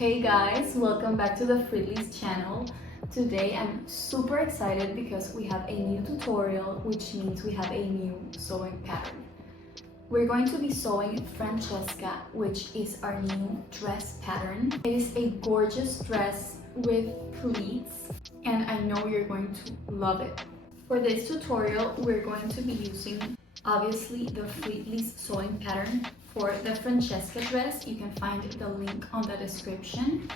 Hey guys, welcome back to the prettiest channel. Today I'm super excited because we have a new tutorial, which means we have a new sewing pattern. We're going to be sewing Francesca, which is our new dress pattern. It is a gorgeous dress with pleats, and I know you're going to love it. For this tutorial, we're going to be using obviously the pleated sewing pattern. For the Francesca dress, you can find the link on the description.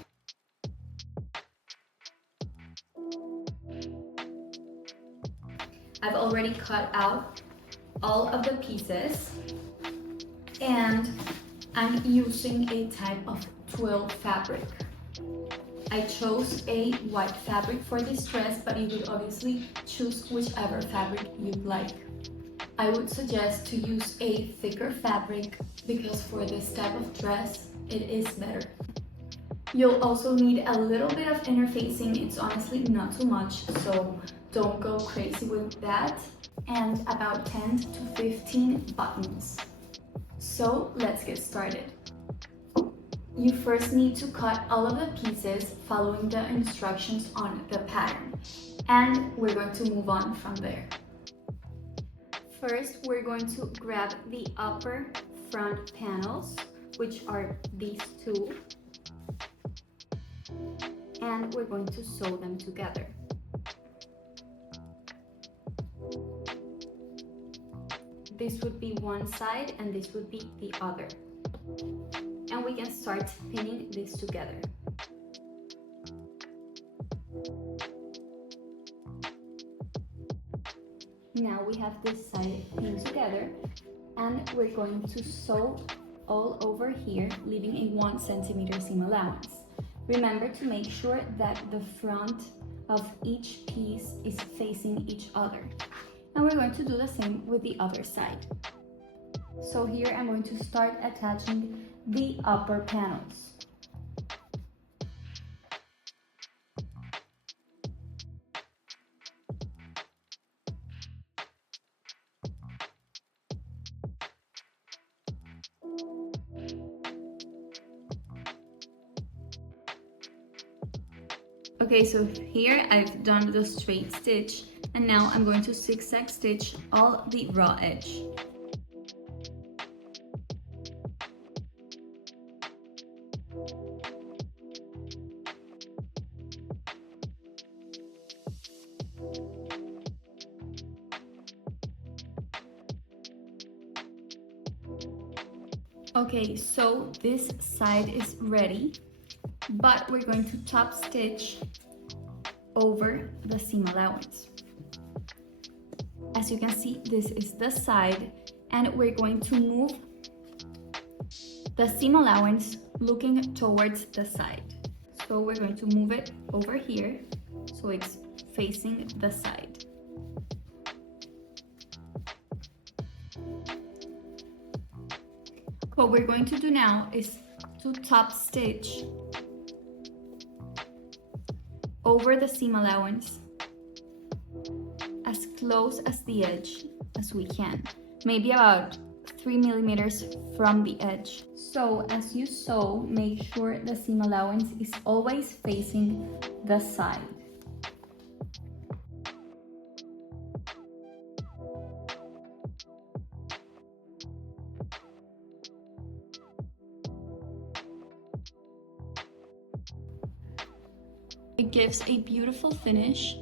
I've already cut out all of the pieces and I'm using a type of twill fabric. I chose a white fabric for this dress, but you could obviously choose whichever fabric you'd like. I would suggest to use a thicker fabric because for this type of dress, it is better. You'll also need a little bit of interfacing. It's honestly not too much, so don't go crazy with that. And about 10 to 15 buttons. So let's get started. You first need to cut all of the pieces following the instructions on the pattern, and we're going to move on from there. First, we're going to grab the upper front panels, which are these two, and we're going to sew them together. This would be one side and this would be the other. And we can start pinning this together. Now we have this side pinned together and we're going to sew all over here, leaving a 1 centimeter seam allowance. Remember to make sure that the front of each piece is facing each other. And we're going to do the same with the other side. So here I'm going to start attaching the upper panels. Okay, so here I've done the straight stitch, and now I'm going to zigzag stitch all the raw edge. Okay, so this side is ready, but we're going to top stitch over the seam allowance. As you can see, this is the side, and we're going to move the seam allowance looking towards the side. So we're going to move it over here so it's facing the side. What we're going to do now is to top stitch over the seam allowance as close as the edge as we can, maybe about 3 millimeters from the edge. So as you sew, make sure the seam allowance is always facing the side. It gives a beautiful finish,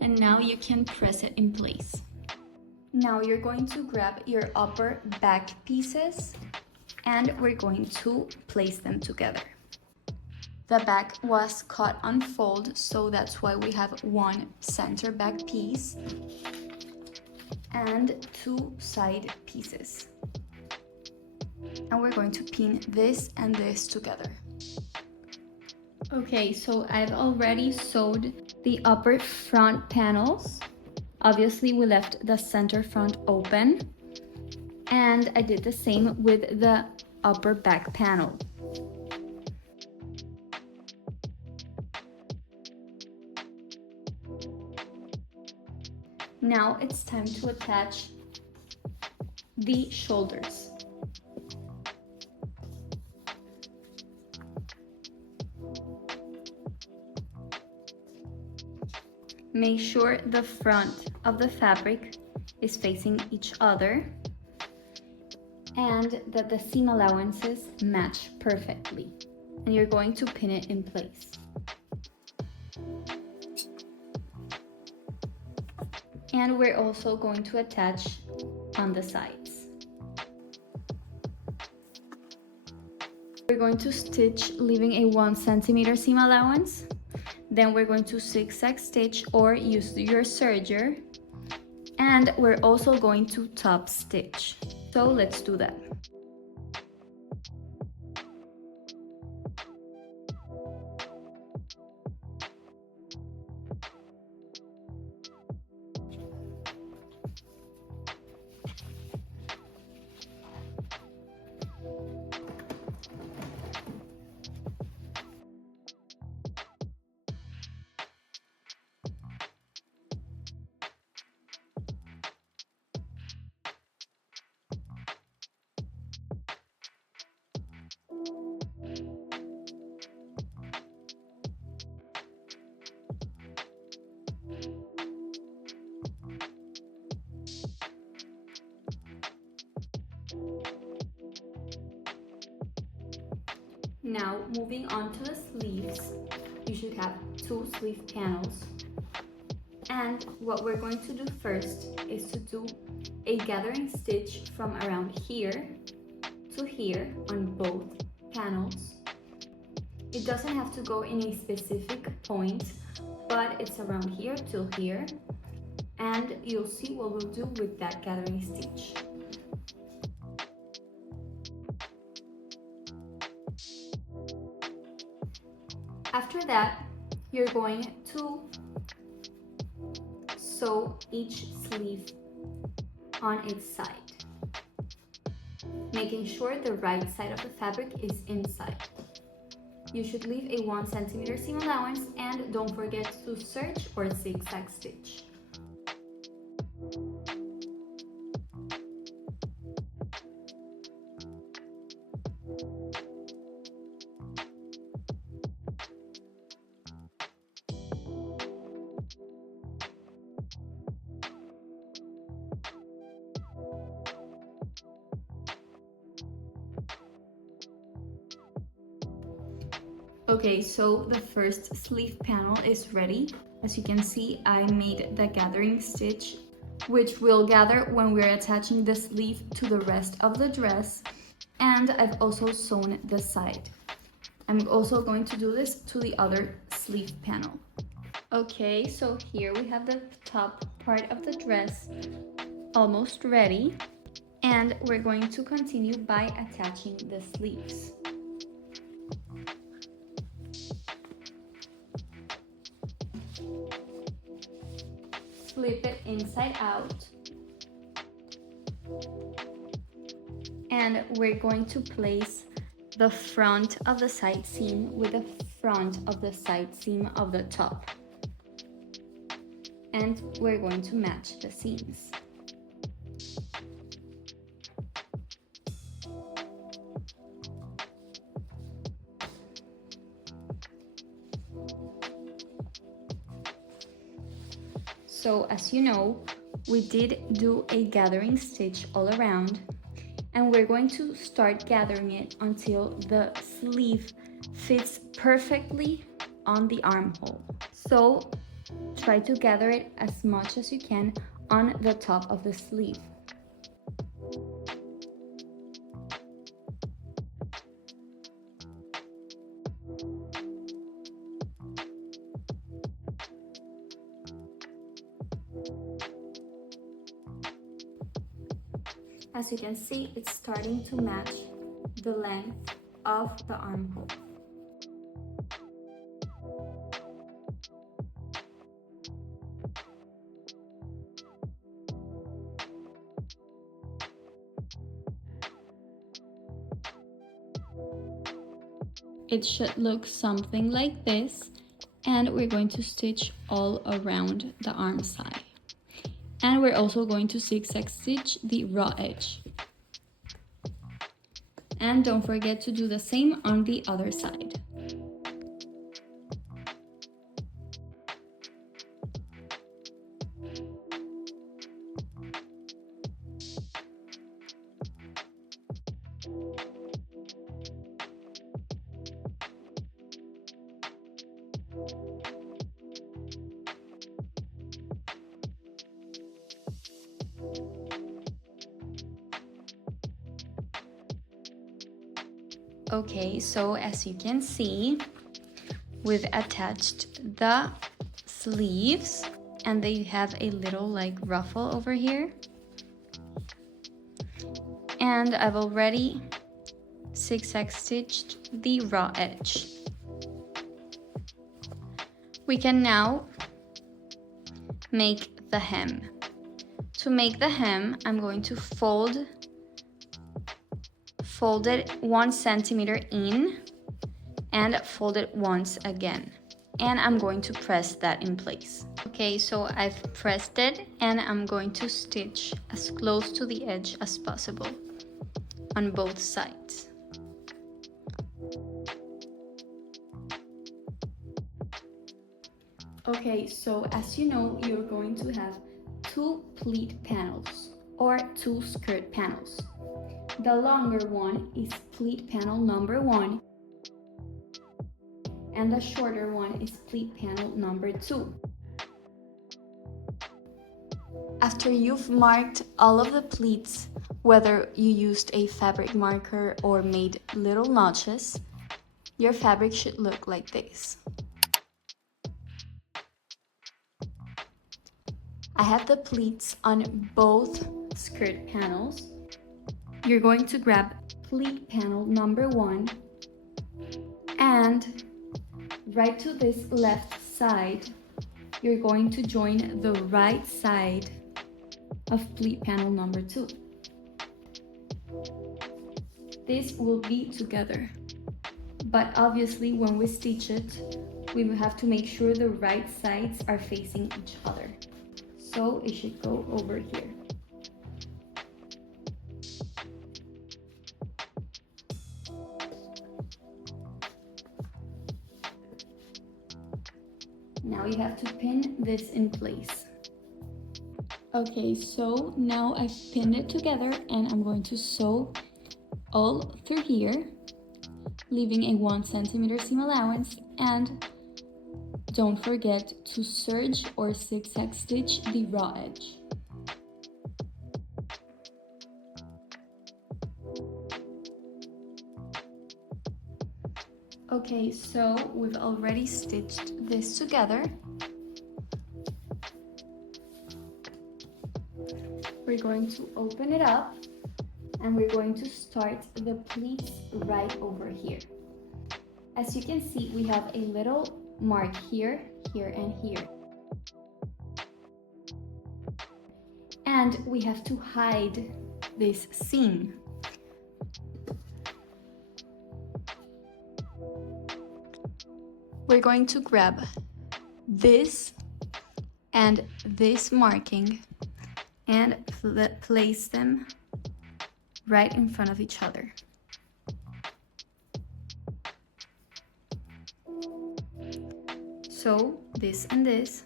and now you can press it in place. Now you're going to grab your upper back pieces and we're going to place them together. The back was cut on fold, so that's why we have one center back piece and 2 side pieces. And we're going to pin this and this together. Okay, so I've already sewed the upper front panels. Obviously, we left the center front open. And I did the same with the upper back panel. Now it's time to attach the shoulders. Make sure the front of the fabric is facing each other and that the seam allowances match perfectly. And you're going to pin it in place. And we're also going to attach on the sides. We're going to stitch leaving a 1 centimeter seam allowance. Then we're going to zigzag stitch or use your serger. And we're also going to top stitch. So let's do that. Now, moving on to the sleeves, you should have 2 sleeve panels. And what we're going to do first is to do a gathering stitch from around here to here on both panels. It doesn't have to go in a specific point, but it's around here till here. And you'll see what we'll do with that gathering stitch. After that, you're going to sew each sleeve on its side, making sure the right side of the fabric is inside. You should leave a 1 centimeter seam allowance and don't forget to serge or zigzag stitch. Okay, so the first sleeve panel is ready. As you can see, I made the gathering stitch, which will gather when we're attaching the sleeve to the rest of the dress. And I've also sewn the side. I'm also going to do this to the other sleeve panel. Okay, so here we have the top part of the dress almost ready. And we're going to continue by attaching the sleeves. Flip it inside out. And we're going to place the front of the side seam with the front of the side seam of the top. And we're going to match the seams. So as you know, we did do a gathering stitch all around, and we're going to start gathering it until the sleeve fits perfectly on the armhole. So try to gather it as much as you can on the top of the sleeve. As you can see, it's starting to match the length of the armhole. It should look something like this, and we're going to stitch all around the arm side. And we're also going to zigzag stitch the raw edge. And don't forget to do the same on the other side. Okay, so as you can see, we've attached the sleeves and they have a little like ruffle over here. And I've already zigzag stitched the raw edge. We can now make the hem. To make the hem, I'm going to fold it 1 centimeter in and fold it once again. And I'm going to press that in place. Okay, so I've pressed it and I'm going to stitch as close to the edge as possible on both sides. Okay, so as you know, you're going to have 2 pleat panels or 2 skirt panels. The longer one is pleat panel number 1 and the shorter one is pleat panel number 2. After you've marked all of the pleats, whether you used a fabric marker or made little notches, your fabric should look like this. I have the pleats on both Skirt panels. You're going to grab pleat panel number 1 and right to this left side, you're going to join the right side of pleat panel number 2. This will be together, but obviously when we stitch it, we will have to make sure the right sides are facing each other. So it should go over here. Now you have to pin this in place. Okay, so now I've pinned it together and I'm going to sew all through here, leaving a 1 centimeter seam allowance, and don't forget to serge or zigzag stitch the raw edge. Okay, so we've already stitched this together. We're going to open it up and we're going to start the pleats right over here. As you can see, we have a little mark here, here, and here. And we have to hide this seam. We're going to grab this and this marking and place them right in front of each other. So this and this.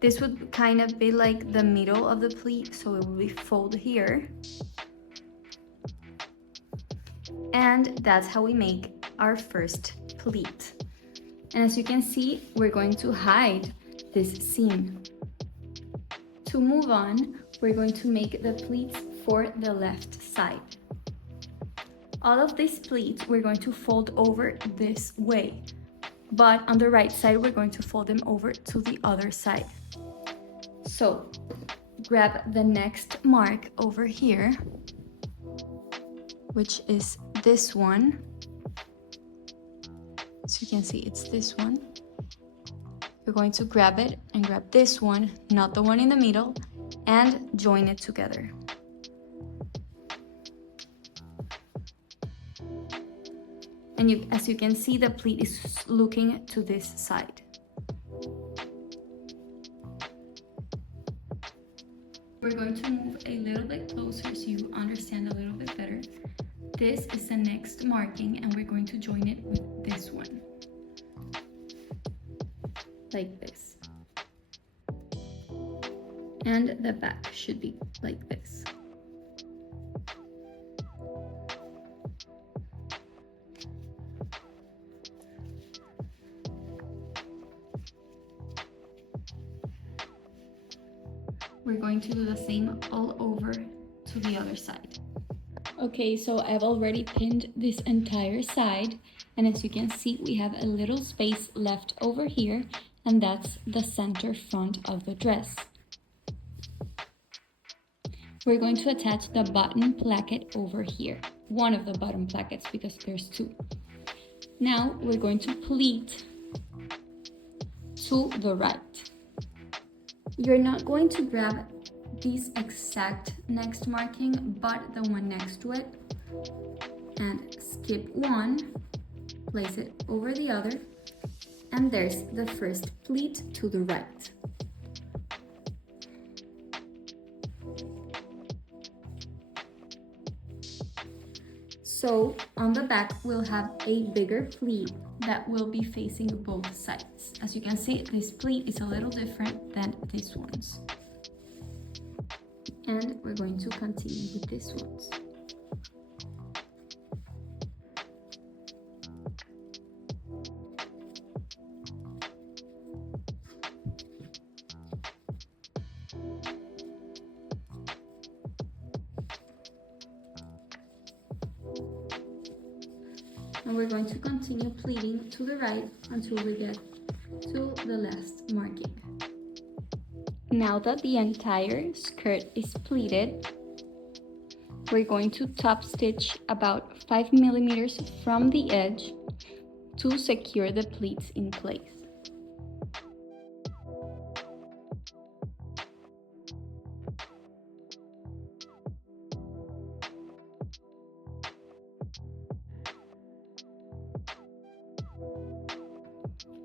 This would kind of be like the middle of the pleat, so it will be folded here. And that's how we make our first pleat. And as you can see, we're going to hide this seam. To move on, we're going to make the pleats for the left side. All of these pleats we're going to fold over this way, but on the right side we're going to fold them over to the other side. So grab the next mark over here, which is this one. So you can see it's this one. You're going to grab it and grab this one, not the one in the middle, and join it together. And as you can see, the pleat is looking to this side. We're going to move a little bit closer so you understand a little bit better. This is the next marking and we're going to join it with this one. Like this. And the back should be like this. We're going to do the same all over to the other side. Okay, so I've already pinned this entire side, and as you can see, we have a little space left over here, and that's the center front of the dress. We're going to attach the button placket over here, one of the button plackets because there's two. Now we're going to pleat to the right. You're not going to grab this exact next marking, but the one next to it, and skip one, place it over the other, and there's the first pleat to the right. So on the back, we'll have a bigger pleat that will be facing both sides. As you can see, this pleat is a little different than these ones. And we're going to continue with these ones. And we're going to continue pleating to the right until we get to the last marking. Now that the entire skirt is pleated, we're going to top stitch about 5 millimeters from the edge to secure the pleats in place.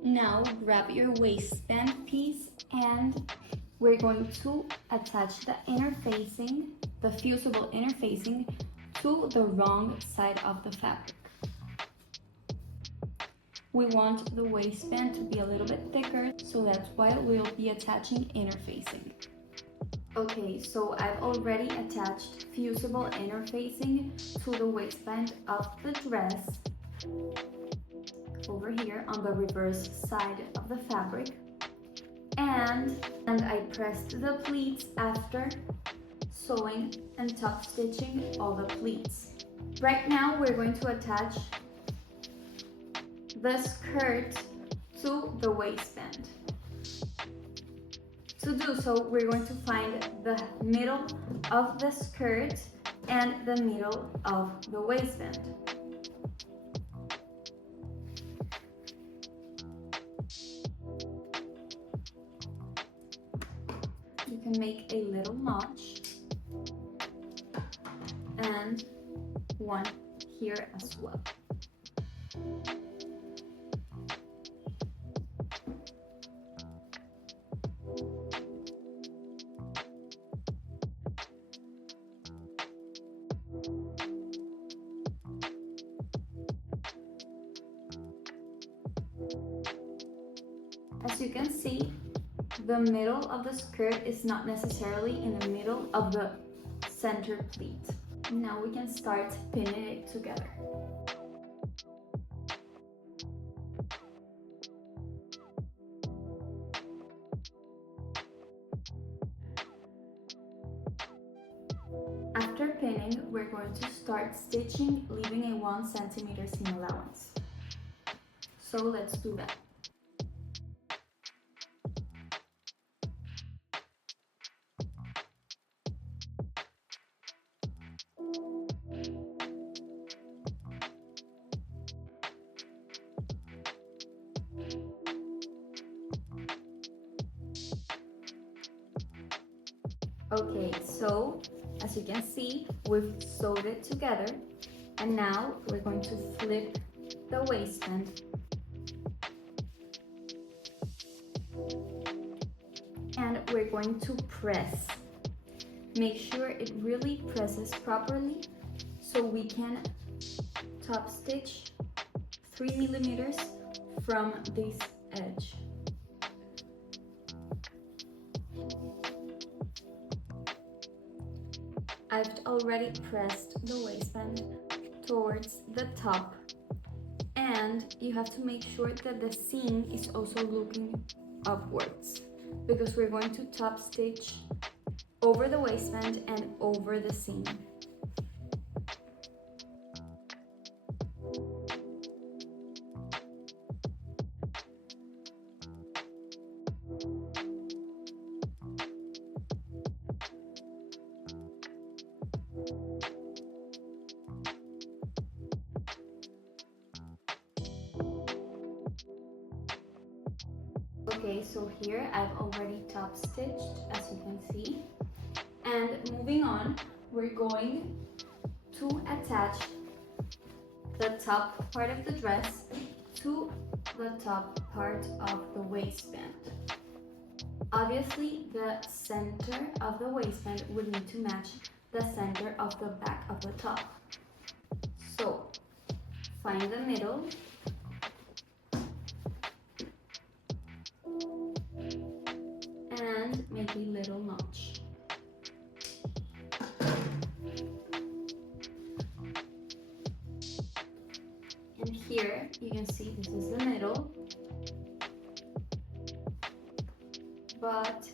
Now grab your waistband piece and we're going to attach the inner facing, the fusible inner facing, to the wrong side of the fabric. We want the waistband to be a little bit thicker, so that's why we'll be attaching inner facing. Okay, so I've already attached fusible inner facing to the waistband of the dress over here on the reverse side of the fabric, and I pressed the pleats after sewing and top stitching all the pleats. Right now we're going to attach the skirt to the waistband. To do so, we're going to find the middle of the skirt and the middle of the waistband. You can make a little notch and one here as well. As you can see, the middle of the skirt is not necessarily in the middle of the center pleat. Now we can start pinning it together. After pinning, we're going to start stitching, leaving a 1 centimeter seam allowance. So let's do that. Okay, so as you can see, we've sewed it together, and now we're going to flip the waistband and we're going to press. Make sure it really presses properly so we can top stitch 3 millimeters from this edge. I've already pressed the waistband towards the top, and you have to make sure that the seam is also looking upwards, because we're going to top stitch over the waistband and over the seam. so here I've already top stitched, as you can see. And moving on, we're going to attach the top part of the dress to the top part of the waistband. Obviously, the center of the waistband would need to match the center of the back of the top. So, find the middle and make a little notch. And here you can see this is the middle, but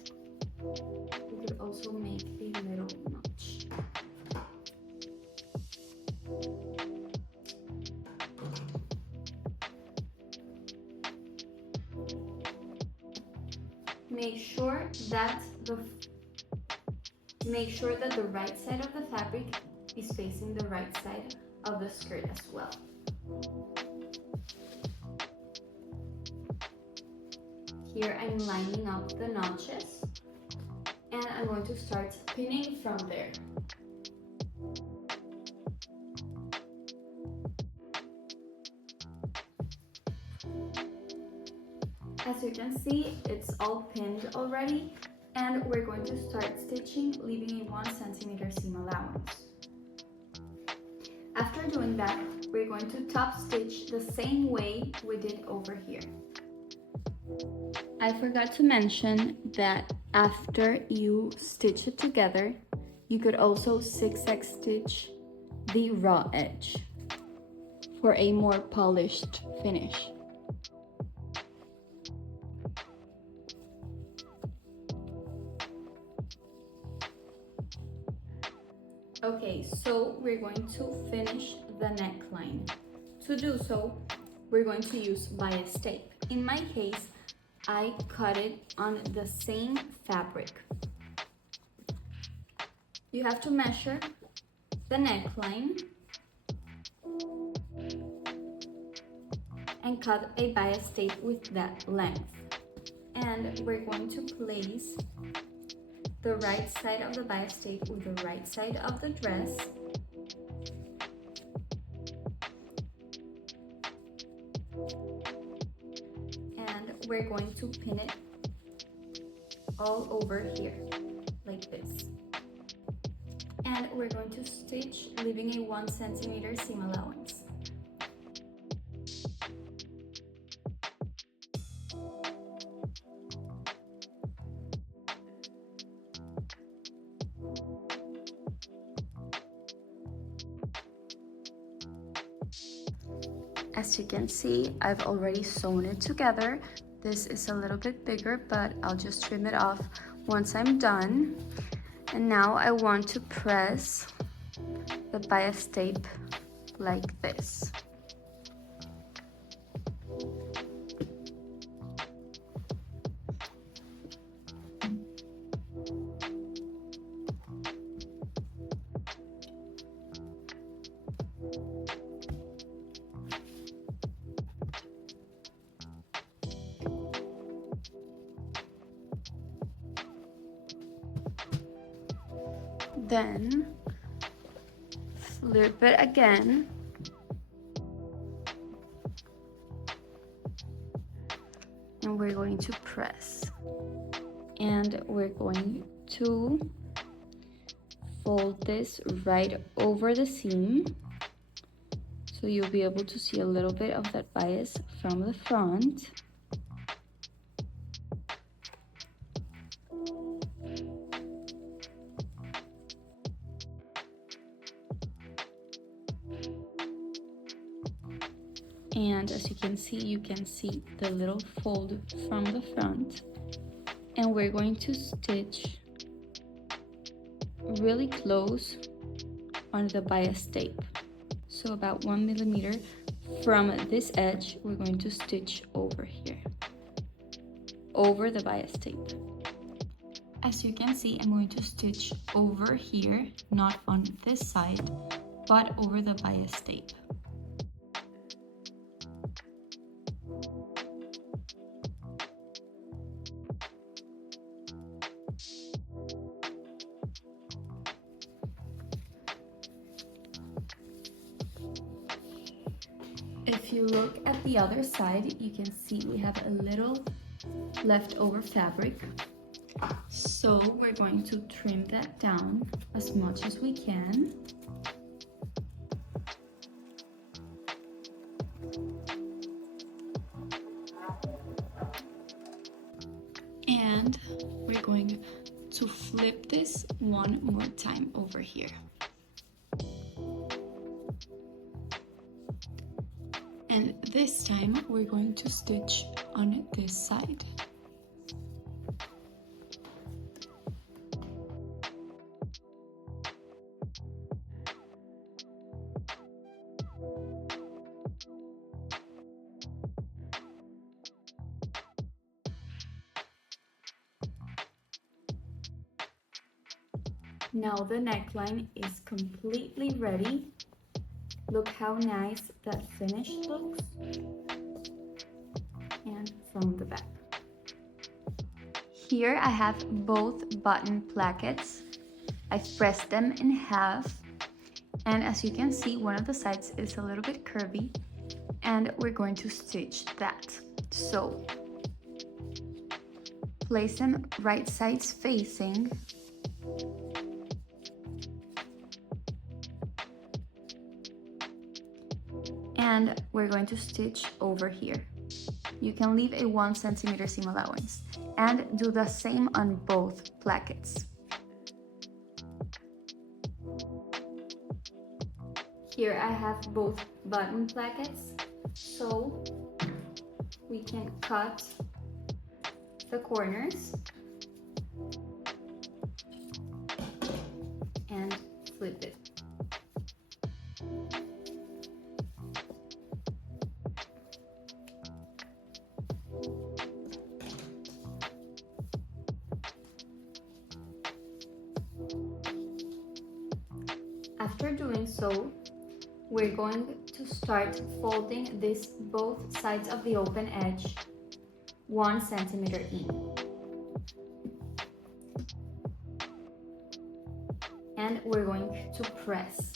you could also make a little notch. Make sure that the right side of the fabric is facing the right side of the skirt as well. Here I'm lining up the notches and I'm going to start pinning from there. As you can see, it's all pinned already, and we're going to start stitching, leaving a 1 centimeter seam allowance. After doing that, we're going to top stitch the same way we did over here. I forgot to mention that after you stitch it together, you could also zigzag stitch the raw edge for a more polished finish. Okay, so we're going to finish the neckline. To do so, we're going to use bias tape. In my case, I cut it on the same fabric. You have to measure the neckline and cut a bias tape with that length. And we're going to place the right side of the bias tape with the right side of the dress. And we're going to pin it all over here, like this. And we're going to stitch, leaving a 1 centimeter seam allowance. As you can see, I've already sewn it together. This is a little bit bigger, but I'll just trim it off once I'm done. And now I want to press the bias tape like this. Then flip it again and we're going to press, and we're going to fold this right over the seam so you'll be able to see a little bit of that bias from the front. And as you can see the little fold from the front, and we're going to stitch really close on the bias tape. So about 1 millimeter from this edge, we're going to stitch over here, over the bias tape. As you can see, I'm going to stitch over here, not on this side, but over the bias tape. If you look at the other side, you can see we have a little leftover fabric. So we're going to trim that down as much as we can. And we're going to flip this one more time over here. And this time we're going to stitch on this side. Now the neckline is completely ready. Look how nice that finish looks. And from the back. Here I have both button plackets. I've pressed them in half. And as you can see, one of the sides is a little bit curvy. And we're going to stitch that. So, place them right sides facing. And we're going to stitch over here. You can leave a 1 centimeter seam allowance and do the same on both plackets. Here I have both button plackets, so we can cut the corners and flip it. After doing so, we're going to start folding this both sides of the open edge 1 centimeter in. And we're going to press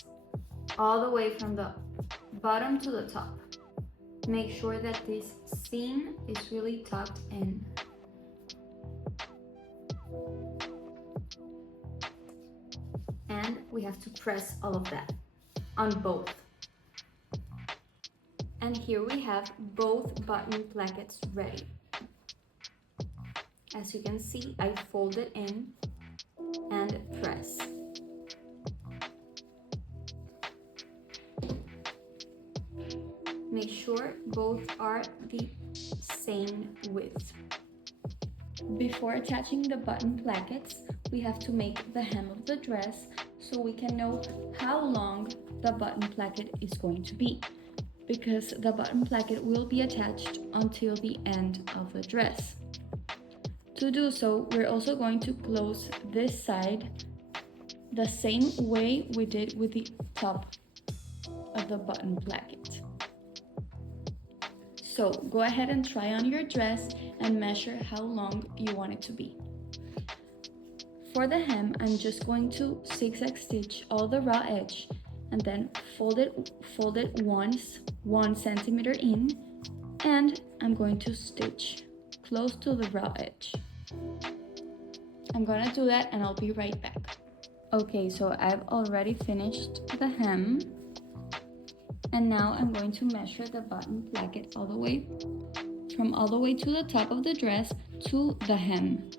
all the way from the bottom to the top. Make sure that this seam is really tucked in. And we have to press all of that on both. And here we have both button plackets ready. As you can see, I fold it in and press. Make sure both are the same width. Before attaching the button plackets, we have to make the hem of the dress so we can know how long the button placket is going to be, because the button placket will be attached until the end of the dress. To do so, we're also going to close this side the same way we did with the top of the button placket. So go ahead and try on your dress and measure how long you want it to be. For the hem, I'm just going to zigzag stitch all the raw edge and then fold it once, 1 centimeter in, and I'm going to stitch close to the raw edge. I'm gonna do that and I'll be right back. Okay, so I've already finished the hem. And now I'm going to measure the button placket all the way to the top of the dress to the hem.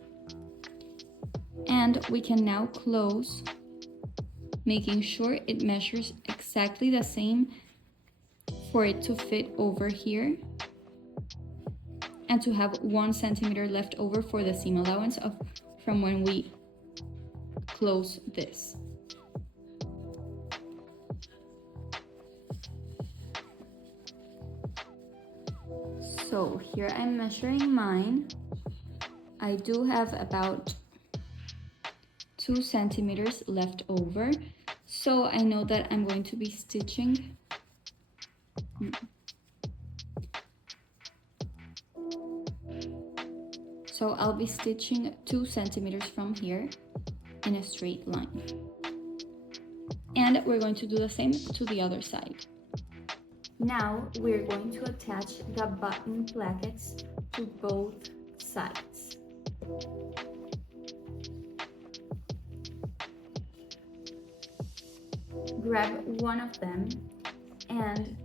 And we can now close, making sure it measures exactly the same for it to fit over here and to have 1 centimeter left over for the seam allowance from when we close this. So here I'm measuring mine. I do have about 2 centimeters left over, so I know that I'm going to be stitching So I'll be stitching 2 centimeters from here in a straight line. And we're going to do the same to the other side. Now we're going to attach the button plackets to both sides. Grab one of them and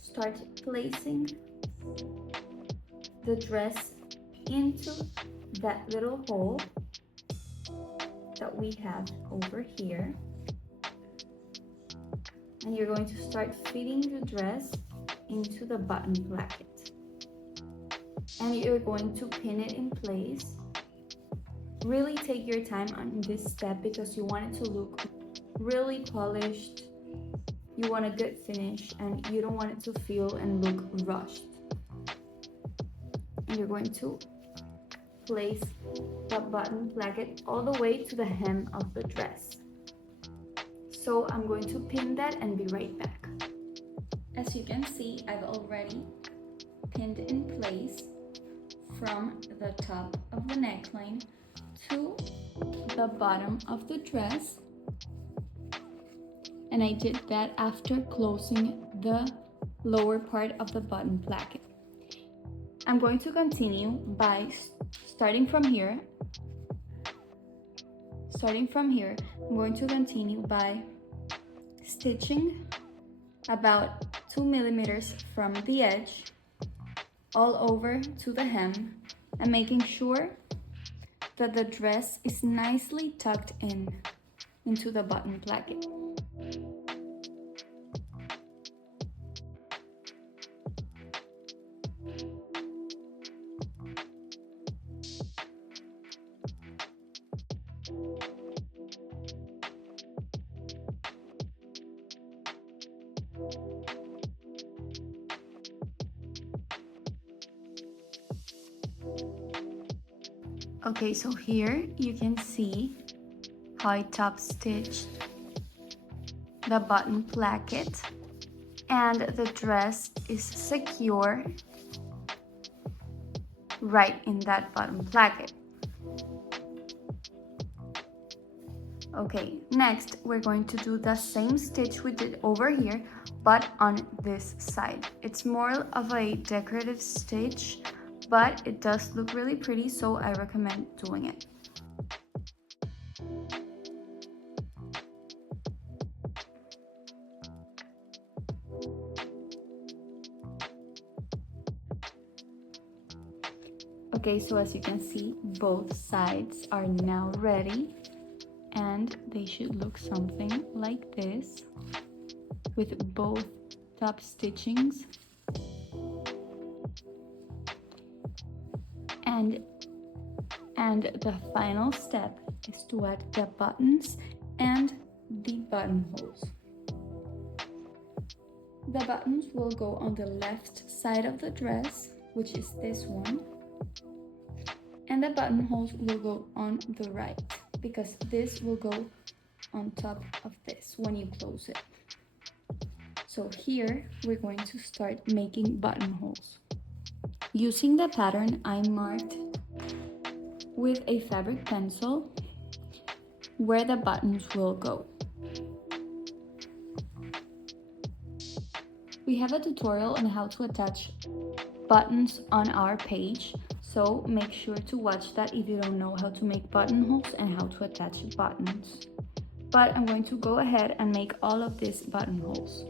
start placing the dress into that little hole that we have over here. And you're going to start fitting the dress into the button placket. And you're going to pin it in place. Really take your time on this step because you want it to look really polished. You want a good finish and you don't want it to feel and look rushed. And you're going to place the button placket all the way to the hem of the dress. So I'm going to pin that and be right back. As you can see, I've already pinned in place from the top of the neckline to the bottom of the dress. And I did that after closing the lower part of the button placket. I'm going to continue by starting from here. I'm going to continue by stitching about 2 millimeters from the edge all over to the hem and making sure that the dress is nicely tucked into the button placket. Okay, so here you can see how I top stitched the button placket and the dress is secure right in that button placket. Okay, next we're going to do the same stitch we did over here, but on this side. It's more of a decorative stitch, but it does look really pretty, so I recommend doing it. Okay, so as you can see, both sides are now ready and they should look something like this with both top stitchings. And the final step is to add the buttons and the buttonholes. The buttons will go on the left side of the dress, which is this one, and the buttonholes will go on the right, because this will go on top of this when you close it. So here we're going to start making buttonholes. Using the pattern I marked with a fabric pencil where the buttons will go. We have a tutorial on how to attach buttons on our page, so make sure to watch that if you don't know how to make buttonholes and how to attach buttons. But I'm going to go ahead and make all of these buttonholes.